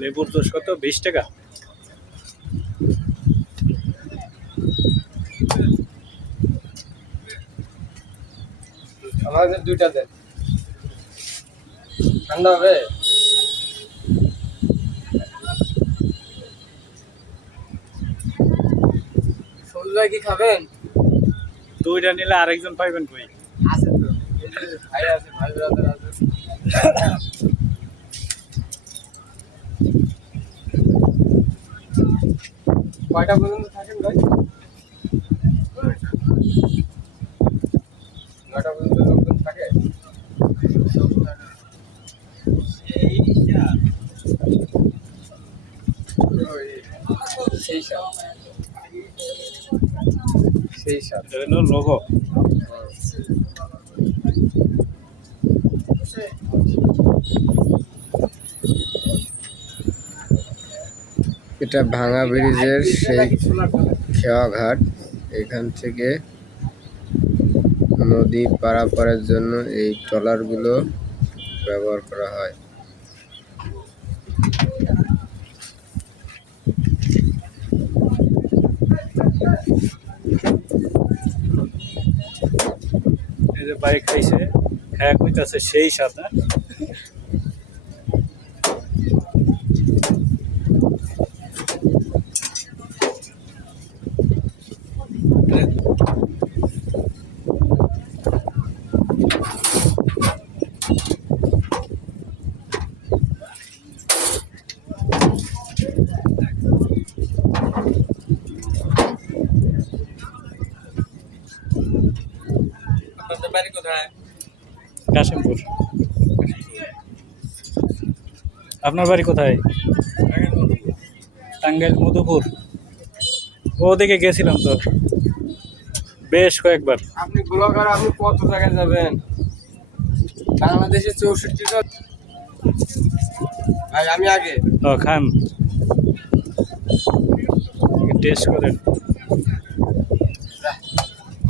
লেবুর জুস কত? 20 টাকা। আমাদের দুইটা দেন, ঠান্ডা হবে। সবুজ ভাই কি খাবেন? দুইটা নিলে আরেকজন পাইবেন কই? আছে তো, ভাই আছে, ভাই ব্রাদার আছে। কয়টা পর্যন্ত থাকেন ভাই? 9টা পর্যন্ত লোকজন থাকে। সেই সাত, সেই সাত। এটা হলো লোগো। এটা ভাঙা ব্রিজের সেই খেওয়াঘাট। এখান থেকে নদী পারাপারের জন্য এই ট্রলারগুলো ব্যবহার করা হয়। এই যে বাইক খাইছে, খায়া কইতাছে সেই স্বাদ না? আপনাদের বাড়ি কোথায়? কাশিমপুর। আপনার বাড়ি কোথায়? টাঙ্গাইল মধুপুর। ওদিকে গেছিলাম তো বেশ কয়েকবার। আপনি ব্লগার, আপনি কত জায়গায় যাবেন? বাংলাদেশে 64টা। ভাই আমি আগে। ও খান, টেস্ট করেন।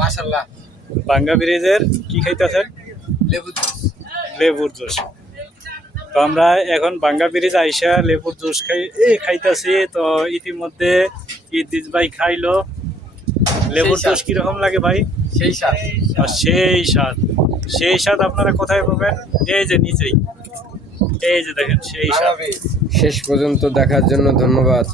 মাশাআল্লাহ। ভাঙ্গা ব্রিজের কি খাইতেছেন? লেবু জুস। লেবুর জুস। তো আমরা এখন ভাঙ্গা ব্রিজ আইসা লেবুর জুস খাইতেছি। তো ইতিমধ্যে ইদ্রিস ভাই খাইলো। লেবুর জুস কিরকম লাগে ভাই? সেই সাত। সেই স্বাদ, সেই স্বাদ আপনারা কোথায় পাবেন? এই যে নিচেই, এই যে দেখেন সেই স্বাদ। শেষ পর্যন্ত দেখার জন্য ধন্যবাদ।